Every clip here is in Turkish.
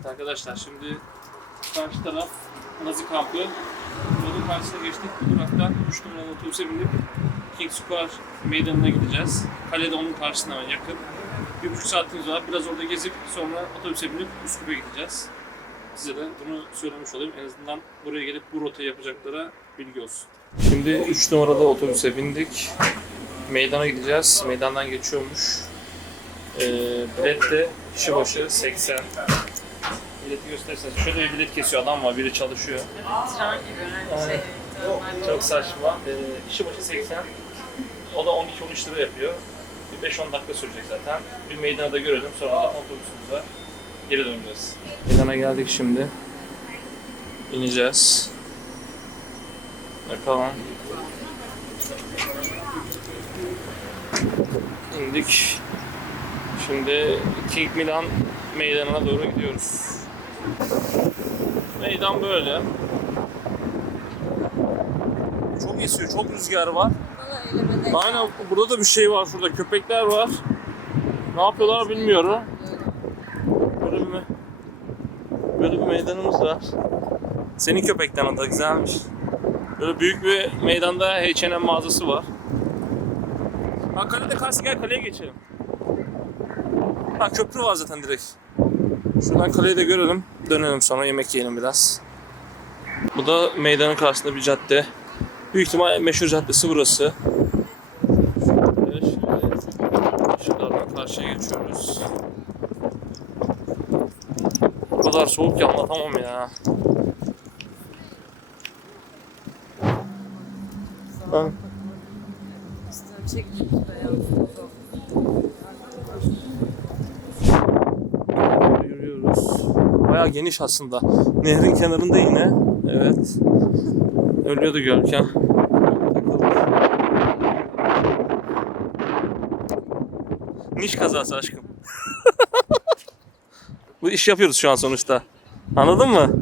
Evet arkadaşlar şimdi karşı taraf Nazi kampı. Yolun karşısına geçtik. Bu duraktan 3 numaralı otobüse binip King Square meydanına gideceğiz. Kale de onun karşısına yakın. Bir saatimiz var. Biraz orada gezip sonra otobüse binip Üsküp'e gideceğiz. Size de bunu söylemiş olayım. En azından buraya gelip bu rotayı yapacaklara bilgi olsun. Şimdi 3 numaralı otobüse bindik. Meydana gideceğiz. Meydandan geçiyormuş. Ee, bilet de kişi başı 80. Bileti gösterirseniz. Şöyle bir bilet kesiyor adam var. Biri çalışıyor. Tren gibi hani şey. Çok saçma. Ee, kişi başı 80. O da 12-13 lira yapıyor. Bir 5-10 dakika sürecek zaten. Bir meydana da görelim. Sonra da otobüsümüz var. Geri döneceğiz. Meydana geldik şimdi. İneceğiz. Bakalım. İndik. Şimdi King Milan meydanına doğru gidiyoruz. Meydan böyle. Çok esiyor, çok rüzgar var. Aynen burada da bir şey var şurada, köpekler var. Ne yapıyorlar bilmiyorum. Böyle bir, böyle bir meydanımız var. Senin köpekten da güzelmiş. Böyle büyük bir meydanda H&M mağazası var. Ha kalede karşı gel kaleye geçelim. Ha köprü var zaten direkt. Şuradan kaleyi de görelim. Dönelim sonra yemek yiyelim biraz. Bu da meydanın karşısında bir cadde. Büyük ihtimal meşhur caddesi burası. Ve şimdi ışıklardan karşıya geçiyoruz. Bu kadar soğuk ki anlatamam ya. Ben Bayağı geniş aslında. Nehrin kenarında yine. Evet. Ölüyordu Görkem. Niş kazası aşkım. Bu iş yapıyoruz şu an sonuçta. Anladın mı?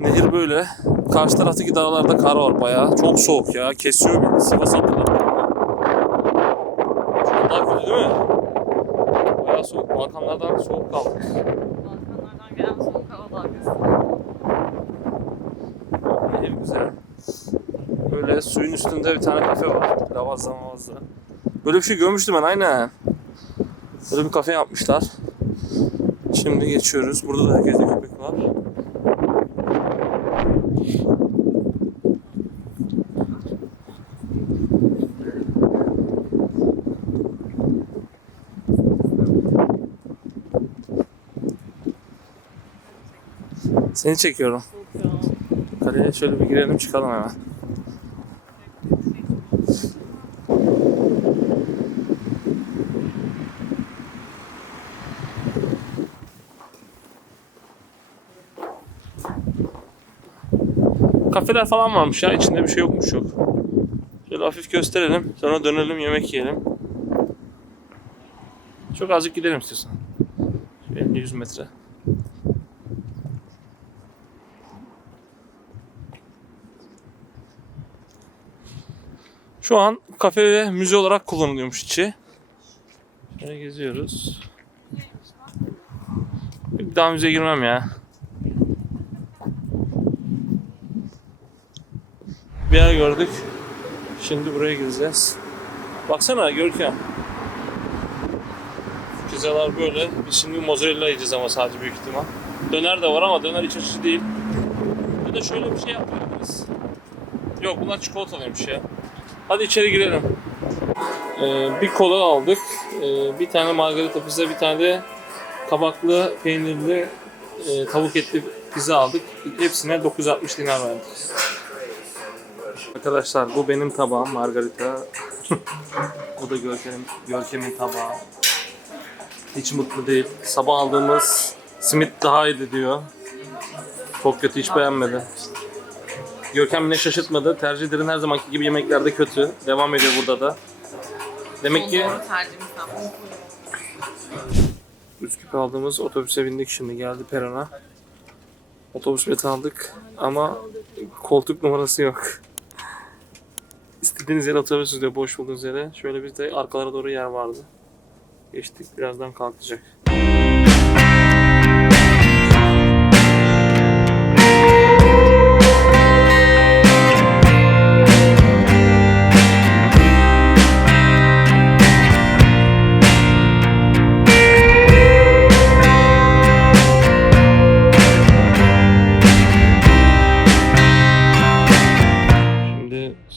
Nehir böyle. Karşı taraftaki dağlarda kar var bayağı. Çok soğuk ya. Kesiyor beni. Sivas. Daha kötü değil mi? Bayağı soğuk. Balkanlardan soğuk kaldı. Balkanlardan gelen soğuk hava dalgası. Nehir güzel. Böyle suyun üstünde bir tane kafe var. Lavazza mavazza. Böyle bir şey görmüştüm ben aynen. Böyle bir kafe yapmışlar. Şimdi geçiyoruz. Burada da herkeste köpek var. Seni çekiyorum. Kaleye şöyle bir girelim çıkalım hemen. Kafeler falan varmış ya içinde bir şey yokmuş yok. Şöyle hafif gösterelim sonra dönelim yemek yiyelim. Çok azıcık gidelim istiyorsan. Şöyle 100 metre. Şu an kafe ve müze olarak kullanılıyormuş içi. Şöyle geziyoruz. Bir daha müzeye girmem ya. Bir yer gördük. Şimdi buraya gireceğiz. Baksana Görkem. Pizzalar böyle. Biz şimdi mozzarella yiyeceğiz ama sadece büyük ihtimal. Döner de var ama döner iç açıcı değil. Ya da şöyle bir şey yapabiliriz. Yok bunlar çikolatalıymış ya. Hadi içeri girelim. Ee, bir kola aldık. Ee, bir tane margarita pizza, bir tane de kabaklı, peynirli, e, tavuk etli pizza aldık. Hepsine 960 dinar verdik. Arkadaşlar bu benim tabağım margarita. bu da Görkem'in, Görkem'in tabağı. Hiç mutlu değil. Sabah aldığımız simit daha iyi diyor. Çok kötü hiç beğenmedi. Görkem beni şaşırtmadı. Tercihlerin her zamanki gibi yemeklerde kötü. Devam ediyor burada da. Demek ki Doğru tercihimiz. Üsküp'e aldığımız otobüse bindik şimdi geldi perona. Otobüs bileti aldık ama koltuk numarası yok. İstediğiniz yere atabilirsiniz diyor boş bulduğunuz yere. Şöyle biz de arkalara doğru yer vardı. Geçtik birazdan kalkacak.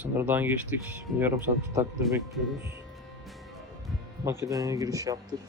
Sınırdan geçtik. Yarım saat takdir bekliyoruz. Makedonya'ya giriş yaptık.